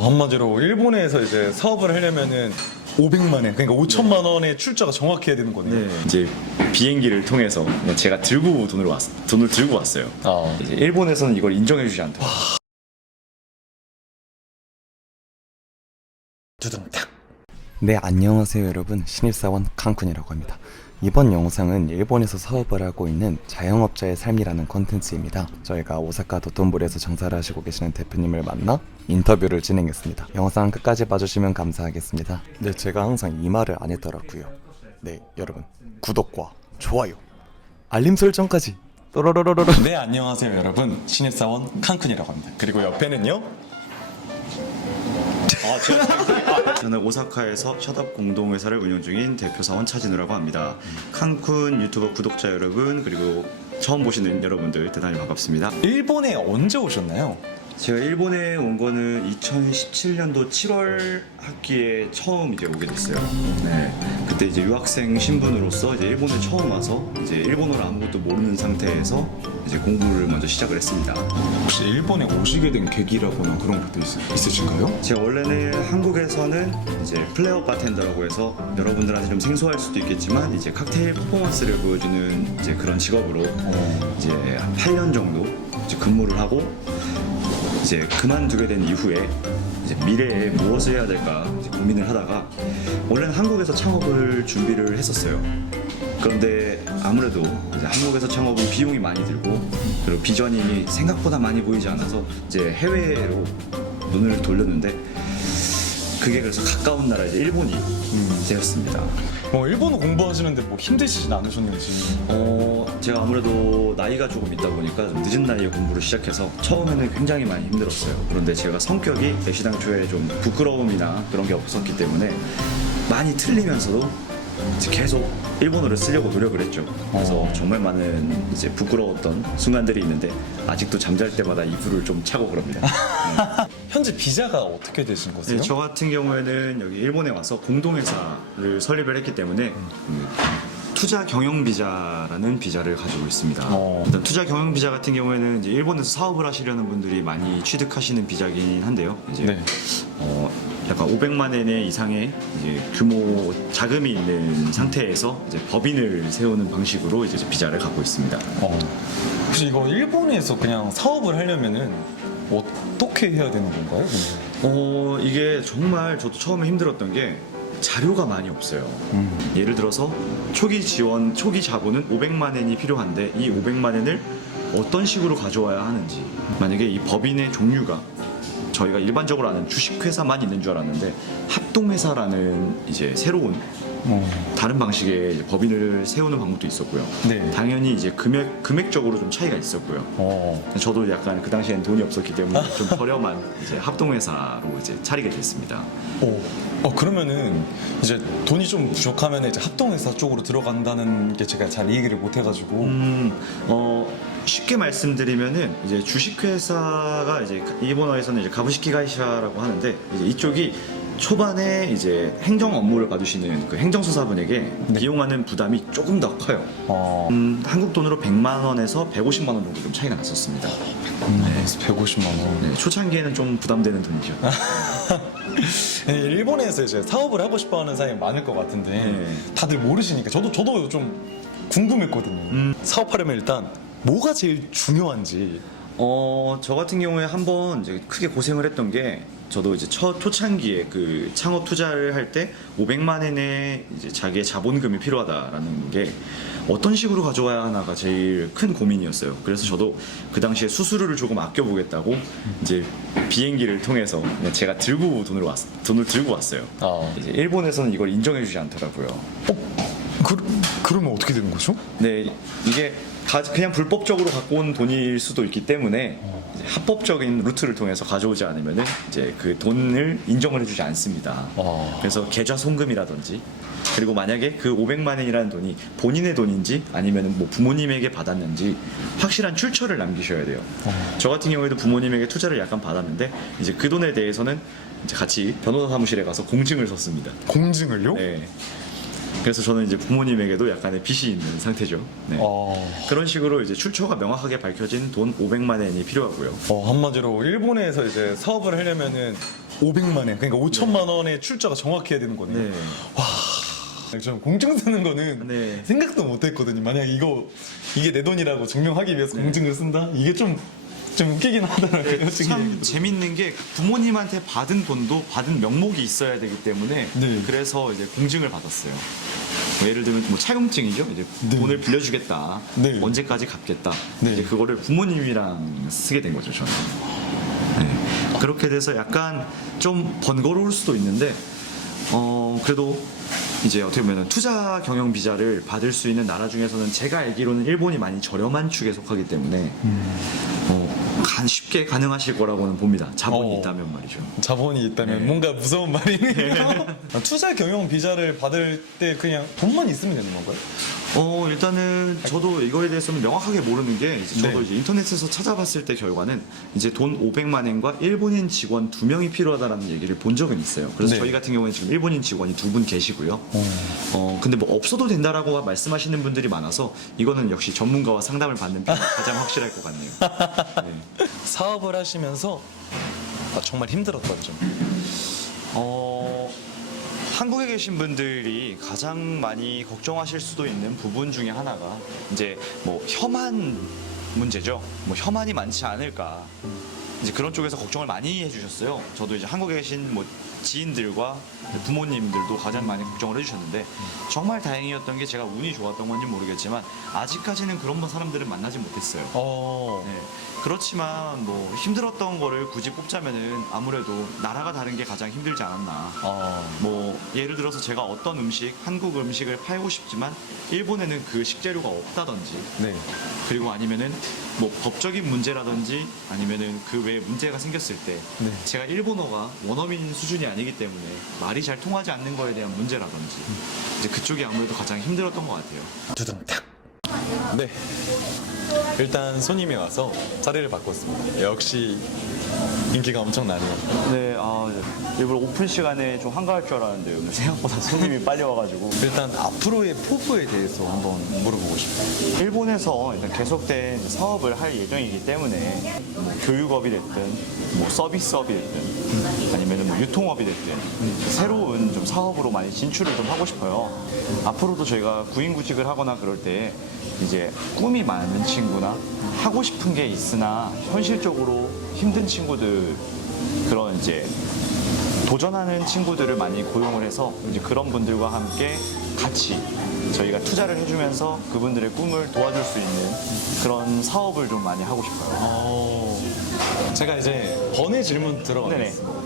한마디로 일본에서 이제 사업을 하려면은 500만 원, 그러니까 5천만 원의 출자가 정확해야 되는 거네요. 네. 이제 비행기를 통해서 그냥 제가 돈을 들고 왔어요. 이제 일본에서는 이걸 인정해주지 않더라고요. 두둥탁. 네, 안녕하세요 여러분. 신입사원 칸쿤이라고 합니다. 이번 영상은 일본에서 사업을 하고 있는 자영업자의 삶이라는 컨텐츠입니다. 저희가 오사카 도톤보리에서 장사를 하시고 계시는 대표님을 만나 인터뷰를 진행했습니다. 영상 끝까지 봐주시면 감사하겠습니다. 네, 제가 항상 이 말을 안 했더라고요. 네, 여러분 구독과 좋아요, 알림 설정까지. 또로로로로로. 네, 안녕하세요 여러분. 신입사원 칸쿤이라고 합니다. 그리고 옆에는요. 저는 오사카에서 셧업 공동회사를 운영 중인 대표사원 차진우라고 합니다. 칸쿤 유튜버 구독자 여러분, 그리고 처음 보시는 여러분들 대단히 반갑습니다. 일본에 언제 오셨나요? 제가 일본에 온 거는 2017년도 7월 학기에 처음 이제 오게 됐어요. 네. 그때 이제 유학생 신분으로서 이제 일본에 처음 와서 이제 일본어를 아무것도 모르는 상태에서 이제 공부를 먼저 시작을 했습니다. 혹시 일본에 오시게 된 계기라거나 그런 것도 있으신가요? 제가 원래는 한국에서는 이제 플레어 바텐더라고 해서 여러분들한테 좀 생소할 수도 있겠지만 이제 칵테일 퍼포먼스를 보여주는 이제 그런 직업으로 이제 한 8년 정도 이제 근무를 하고 이제 그만두게 된 이후에 이제 미래에 무엇을 해야 될까 이제 고민을 하다가 원래는 한국에서 창업을 준비를 했었어요. 그런데 아무래도 이제 한국에서 창업은 비용이 많이 들고 그리고 비전이 생각보다 많이 보이지 않아서 이제 해외로 눈을 돌렸는데 그게 그래서 가까운 나라 이제 일본이 되었습니다. 뭐 일본어 공부하시는데 뭐 힘드시진 않으셨는지. 제가 아무래도 나이가 조금 있다 보니까 좀 늦은 나이에 공부를 시작해서 처음에는 굉장히 많이 힘들었어요. 그런데 제가 성격이 애시당초에 좀 부끄러움이나 그런 게 없었기 때문에 많이 틀리면서도 이제 계속 일본어를 쓰려고 노력을 했죠. 그래서 정말 많은 이제 부끄러웠던 순간들이 있는데 아직도 잠잘 때마다 이불을 좀 차고 그럽니다. 현재 비자가 어떻게 되신 거세요? 네, 저 같은 경우에는 여기 일본에 와서 공동회사를 설립을 했기 때문에 투자 경영 비자라는 비자를 가지고 있습니다. 일단 투자 경영 비자 같은 경우에는 이제 일본에서 사업을 하시려는 분들이 많이 취득하시는 비자긴 한데요. 이제 네. 약간 500만 엔 이상의 이제 규모 자금이 있는 상태에서 이제 법인을 세우는 방식으로 이제 비자를 갖고 있습니다. 혹시 이거 일본에서 그냥 사업을 하려면은 어떻게 해야 되는 건가요? 이게 정말 저도 처음에 힘들었던 게 자료가 많이 없어요. 예를 들어서 초기 지원, 초기 자본은 500만 엔이 필요한데 이 500만 엔을 어떤 식으로 가져와야 하는지, 만약에 이 법인의 종류가 저희가 일반적으로 아는 주식회사만 있는 줄 알았는데 합동회사라는 이제 새로운 다른 방식의 이제 법인을 세우는 방법도 있었고요. 네. 당연히 이제 금액적으로 좀 차이가 있었고요. 저도 약간 그 당시엔 돈이 없었기 때문에 좀 저렴한 이제 합동회사로 이제 차리게 됐습니다. 그러면은 이제 돈이 좀 부족하면 이제 합동회사 쪽으로 들어간다는 게 제가 잘 이해를 못 해가지고. 쉽게 말씀드리면은 이제 주식회사가 이제 일본어에서는 이제 가부시키 가이샤라고 하는데 이제 이쪽이 초반에 이제 행정 업무를 봐주시는 그 행정수사분에게 비용하는 부담이 조금 더 커요. 한국 돈으로 100만 원에서 150만 원 정도 좀 차이가 났었습니다. 150만 원. 네, 초창기에는 좀 부담되는 돈이죠. 일본에서 이제 사업을 하고 싶어하는 사람이 많을 것 같은데 네. 다들 모르시니까 저도 좀 궁금했거든요. 사업하려면 일단 뭐가 제일 중요한지. 저 같은 경우에 한번 이제 크게 고생을 했던 게 저도 이제 초창기에 그 창업 투자를 할 때 500만 엔의 이제 자기의 자본금이 필요하다라는 게 어떤 식으로 가져와야 하나가 제일 큰 고민이었어요. 그래서 저도 그 당시에 수수료를 조금 아껴보겠다고 이제 비행기를 통해서 그냥 제가 돈을 들고 왔어요. 이제 일본에서는 이걸 인정해주지 않더라고요. 그러면 어떻게 되는 거죠? 네, 이게 그냥 불법적으로 갖고 온 돈일 수도 있기 때문에 이제 합법적인 루트를 통해서 가져오지 않으면은 이제 그 돈을 인정을 해주지 않습니다. 그래서 계좌 송금이라든지, 그리고 만약에 그 500만 엔이라는 돈이 본인의 돈인지 아니면 뭐 부모님에게 받았는지 확실한 출처를 남기셔야 돼요. 저 같은 경우에도 부모님에게 투자를 약간 받았는데 이제 그 돈에 대해서는 이제 같이 변호사 사무실에 가서 공증을 썼습니다. 공증을요? 네. 그래서 저는 이제 부모님에게도 약간의 빚이 있는 상태죠. 네. 그런 식으로 이제 출처가 명확하게 밝혀진 돈 500만 엔이 필요하고요. 한마디로 일본에서 이제 사업을 하려면은 500만 엔, 그러니까 5천만 원의 출처가 정확해야 되는 거네요. 네. 좀 공증 쓰는 거는 네. 생각도 못 했거든요. 만약 이게 내 돈이라고 증명하기 위해서 공증을 쓴다? 이게 좀 웃기긴 하더라고요. 참 재밌는 게 부모님한테 받은 돈도 받은 명목이 있어야 되기 때문에 네. 그래서 이제 공증을 받았어요. 뭐 예를 들면 뭐 차용증이죠. 이제 네. 돈을 빌려주겠다. 네. 언제까지 갚겠다. 네. 이제 그거를 부모님이랑 쓰게 된 거죠. 저는. 네. 그렇게 돼서 약간 좀 번거로울 수도 있는데 그래도 이제 어떻게 보면 투자 경영 비자를 받을 수 있는 나라 중에서는 제가 알기로는 일본이 많이 저렴한 축에 속하기 때문에 쉽게 가능하실 거라고는 봅니다. 자본이 있다면 말이죠. 자본이 있다면 네. 뭔가 무서운 말이네요. 투자 경영 비자를 받을 때 그냥 돈만 있으면 되는 건가요? 일단은 저도 이거에 대해서는 명확하게 모르는 게 이제 저도 네. 이제 인터넷에서 찾아봤을 때 결과는 이제 돈 500만 엔과 일본인 직원 2명이 필요하다라는 얘기를 본 적은 있어요. 그래서 네. 저희 같은 경우는 지금 일본인 직원이 2분 계시고요. 근데 뭐 없어도 된다라고 말씀하시는 분들이 많아서 이거는 역시 전문가와 상담을 받는 편이 가장 확실할 것 같네요. 네. 사업을 하시면서 정말 힘들었던 점. 한국에 계신 분들이 가장 많이 걱정하실 수도 있는 부분 중에 하나가 이제 뭐 혐한 문제죠. 뭐 혐한이 많지 않을까. 이제 그런 쪽에서 걱정을 많이 해주셨어요. 저도 이제 한국에 계신 뭐 지인들과 부모님들도 가장 많이 걱정을 해주셨는데 정말 다행이었던 게 제가 운이 좋았던 건지 모르겠지만 아직까지는 그런 사람들은 만나지 못했어요. 네. 그렇지만 뭐 힘들었던 거를 굳이 꼽자면은 아무래도 나라가 다른 게 가장 힘들지 않았나. 뭐 예를 들어서 제가 어떤 한국 음식을 팔고 싶지만 일본에는 그 식재료가 없다든지 네. 그리고 아니면은 뭐 법적인 문제라든지 아니면은 그 외에 문제가 생겼을 때 네. 제가 일본어가 원어민 수준이 아니기 때문에 말이 잘 통하지 않는 거에 대한 문제라든지 이제 그쪽이 아무래도 가장 힘들었던 것 같아요. 두둥탁. 네. 일단 손님이 와서 자리를 바꿨습니다. 역시 인기가 엄청나네요. 네, 일부러 오픈 시간에 좀 한가할 줄 알았는데 생각보다 손님이 빨리 와가지고 일단 앞으로의 포부에 대해서 한번 물어보고 싶어요. 일본에서 일단 계속된 사업을 할 예정이기 때문에 뭐 교육업이 됐든 뭐 서비스업이 됐든 아니면 뭐 유통업이 됐든 새로운 좀 사업으로 많이 진출을 좀 하고 싶어요. 앞으로도 저희가 구인구직을 하거나 그럴 때 이제 꿈이 많은 친구나 하고 싶은 게 있으나 현실적으로 힘든 친구들 그런 이제 도전하는 친구들을 많이 고용을 해서 이제 그런 분들과 함께 같이 저희가 투자를 해주면서 그분들의 꿈을 도와줄 수 있는 그런 사업을 좀 많이 하고 싶어요. 제가 이제 번외 질문 들어가겠습니다.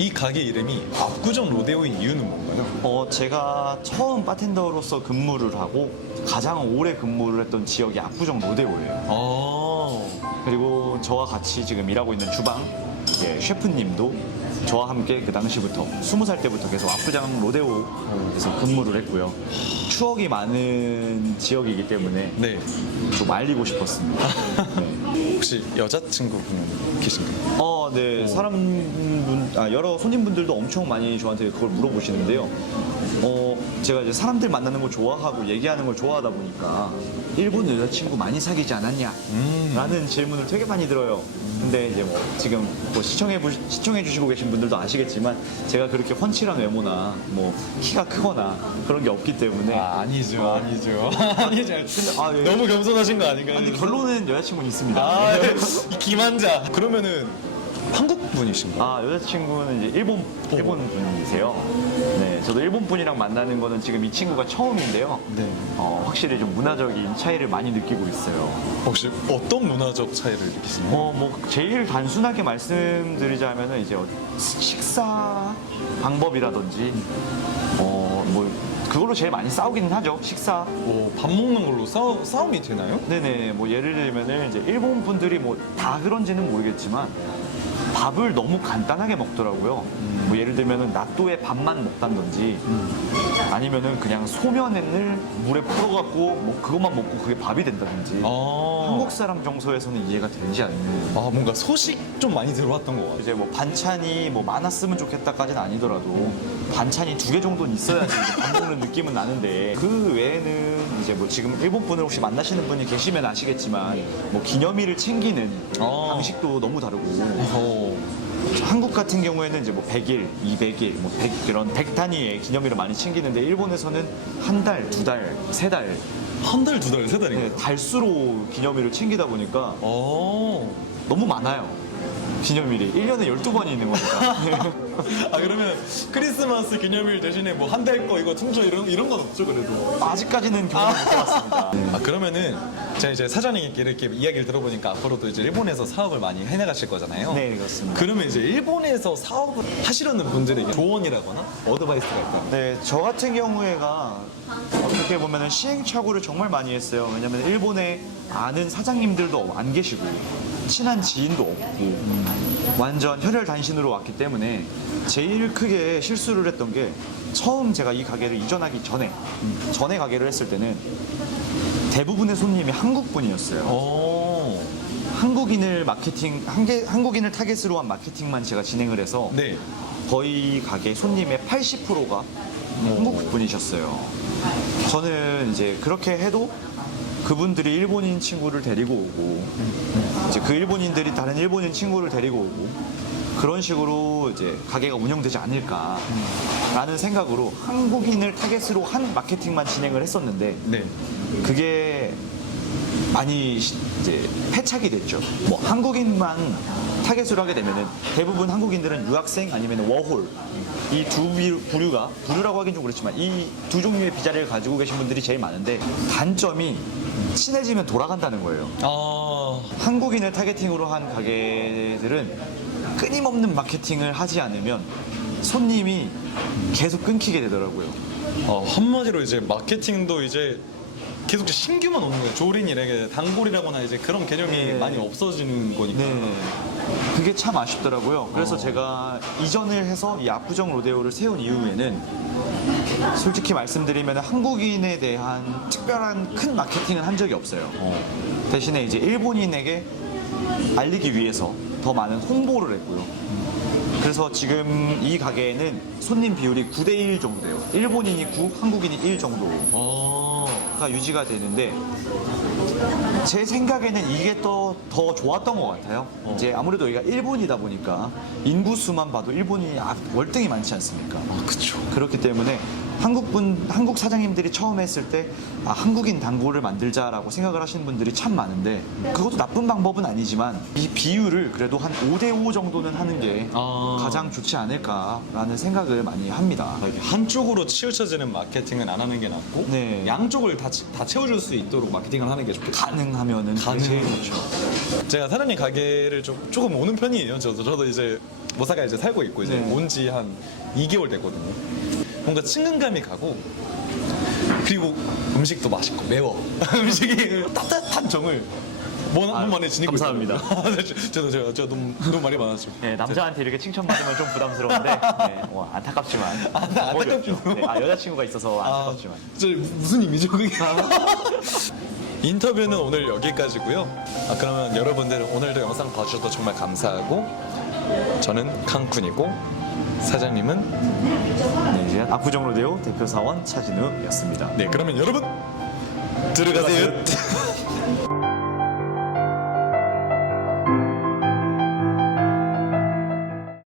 이 가게 이름이 압구정 로데오인 이유는 뭔가요? 제가 처음 바텐더로서 근무를 하고 가장 오래 근무를 했던 지역이 압구정 로데오예요. 그리고 저와 같이 지금 일하고 있는 주방 셰프님도 저와 함께 그 당시부터 20살 때부터 계속 압구정 로데오에서 근무를 했고요. 추억이 많은 지역이기 때문에 네. 좀 알리고 싶었습니다. 네. 혹시 여자친구분 계신가요? 네. 여러 손님분들도 엄청 많이 저한테 그걸 물어보시는데요. 제가 이제 사람들 만나는 걸 좋아하고 얘기하는 걸 좋아하다 보니까 일본 여자친구 많이 사귀지 않았냐? 라는 질문을 되게 많이 들어요. 근데 이제 뭐 지금 뭐 시청해 주시고 계신 분들도 아시겠지만 제가 그렇게 훤칠한 외모나 뭐 키가 크거나 그런 게 없기 때문에 아니죠. 아니죠. 예. 너무 겸손하신 거 아닌가요? 근데 결론은 여자친구는 있습니다. 이 기만자. 그러면은 한국 분이신가요? 여자친구는 이제 일본 분이세요. 네, 저도 일본 분이랑 만나는 거는 지금 이 친구가 처음인데요. 네. 확실히 좀 문화적인 차이를 많이 느끼고 있어요. 혹시 어떤 문화적 차이를 느끼시나요? 뭐 제일 단순하게 말씀드리자면은 이제 식사 방법이라든지 뭐 그걸로 제일 많이 싸우기는 하죠. 식사. 밥 먹는 걸로 싸움이 되나요? 네네. 뭐 예를 들면은 이제 일본 분들이 뭐 다 그런지는 모르겠지만 밥을 너무 간단하게 먹더라고요. 뭐 예를 들면은 나또에 밥만 먹단든지 아니면은 그냥 소면을 물에 풀어갖고 뭐 그것만 먹고 그게 밥이 된다든지 한국 사람 정서에서는 이해가 되지 않는 뭔가 소식 좀 많이 들어왔던 것 같아요. 이제 뭐 반찬이 뭐 많았으면 좋겠다까지는 아니더라도 반찬이 2개 정도는 있어야지 이제 밥 먹는 느낌은 나는데 그 외에는 이제 뭐 지금 일본 분을 혹시 만나시는 분이 계시면 아시겠지만 뭐 기념일을 챙기는 방식도 너무 다르고 한국 같은 경우에는 이제 뭐 100일, 200일, 뭐 100, 이런 100단위의 기념일을 많이 챙기는데 일본에서는 한 달, 2달, 3달 한 달, 2달, 3달인가요? 달수로 기념일을 챙기다 보니까 너무 많아요. 기념일이 1년에 12번이 있는 거니까. 그러면 크리스마스 기념일 대신에 뭐 한 달 거 이거 충전 이런 건 없죠, 그래도? 아직까지는 경험 못 해봤습니다. 그러면은 제가 이제 사장님께 이렇게 이야기를 들어보니까 앞으로도 이제 일본에서 사업을 많이 해나가실 거잖아요. 네, 그렇습니다. 그러면 이제 일본에서 사업을 하시려는 분들에게 조언이라거나 어드바이스가 있다면? 네, 저 같은 경우에가 어떻게 보면은 시행착오를 정말 많이 했어요. 왜냐면 일본에 아는 사장님들도 안 계시고 친한 지인도 없고 완전 혈혈단신으로 왔기 때문에 제일 크게 실수를 했던 게 처음 제가 이 가게를 이전하기 전에 가게를 했을 때는 대부분의 손님이 한국 분이었어요. 한국인을 한국인을 타겟으로 한 마케팅만 제가 진행을 해서 네. 거의 가게 손님의 80%가 한국 분이셨어요. 저는 이제 그렇게 해도 그분들이 일본인 친구를 데리고 오고 이제 그 일본인들이 다른 일본인 친구를 데리고 오고 그런 식으로 이제 가게가 운영되지 않을까라는 생각으로 한국인을 타겟으로 한 마케팅만 진행을 했었는데 네. 그게 많이 이제 패착이 됐죠. 뭐 한국인만 타겟으로 하게 되면은 대부분 한국인들은 유학생 아니면 워홀 이 두 부류라고 하긴 좀 그렇지만 이 두 종류의 비자리를 가지고 계신 분들이 제일 많은데 단점이 친해지면 돌아간다는 거예요. 한국인을 타겟팅으로 한 가게들은 끊임없는 마케팅을 하지 않으면 손님이 계속 끊기게 되더라고요. 한마디로 이제 마케팅도 이제 계속 신규만 오는 거예요. 조린이라게 단골이라거나 이제 그런 개념이 네. 많이 없어지는 거니까. 네. 그게 참 아쉽더라고요. 그래서 제가 이전을 해서 이 압구정 로데오를 세운 이후에는 솔직히 말씀드리면 한국인에 대한 특별한 큰 마케팅은 한 적이 없어요. 대신에 이제 일본인에게 알리기 위해서 더 많은 홍보를 했고요. 그래서 지금 이 가게에는 손님 비율이 9대1 정도 돼요. 일본인이 9, 한국인이 1 정도가 유지가 되는데 제 생각에는 이게 더 좋았던 것 같아요. 이제 아무래도 여기가 일본이다 보니까 인구수만 봐도 일본이 월등히 많지 않습니까? 그쵸. 그렇기 때문에 한국 사장님들이 처음 했을 때 한국인 단골을 만들자라고 생각을 하시는 분들이 참 많은데 그것도 나쁜 방법은 아니지만 이 비율을 그래도 한 5대5 정도는 하는 게 가장 좋지 않을까라는 생각을 많이 합니다. 한쪽으로 치우쳐지는 마케팅은 안 하는 게 낫고 네. 양쪽을 다 채워줄 수 있도록 마케팅을 하는 게 좋겠다. 가능하면은 그게 제일 좋죠. 제가 사장님 가게를 조금 오는 편이에요. 저도 이제 오사카에 이제 살고 있고 이제 네. 온 지 한 2개월 됐거든요. 뭔가 친근감이 가고 그리고 음식도 맛있고 매워. 음식이 따뜻한 정을 한 번에 지니고 감사합니다. 있어요. 제가 너무 말이 많았죠. 네, 남자한테 이렇게 칭찬받으면 좀 부담스러운데 네, 안타깝지만 안타깝죠. 네, 여자친구가 있어서 안타깝지만 무슨 의미죠 그게? 인터뷰는 오늘 여기까지고요. 그러면 여러분들 오늘도 영상 봐주셔서 정말 감사하고 저는 칸쿤이고 사장님은 네, 이제 압구정 로데오 대표사원 차진우였습니다. 네 그러면 여러분 들어가세요.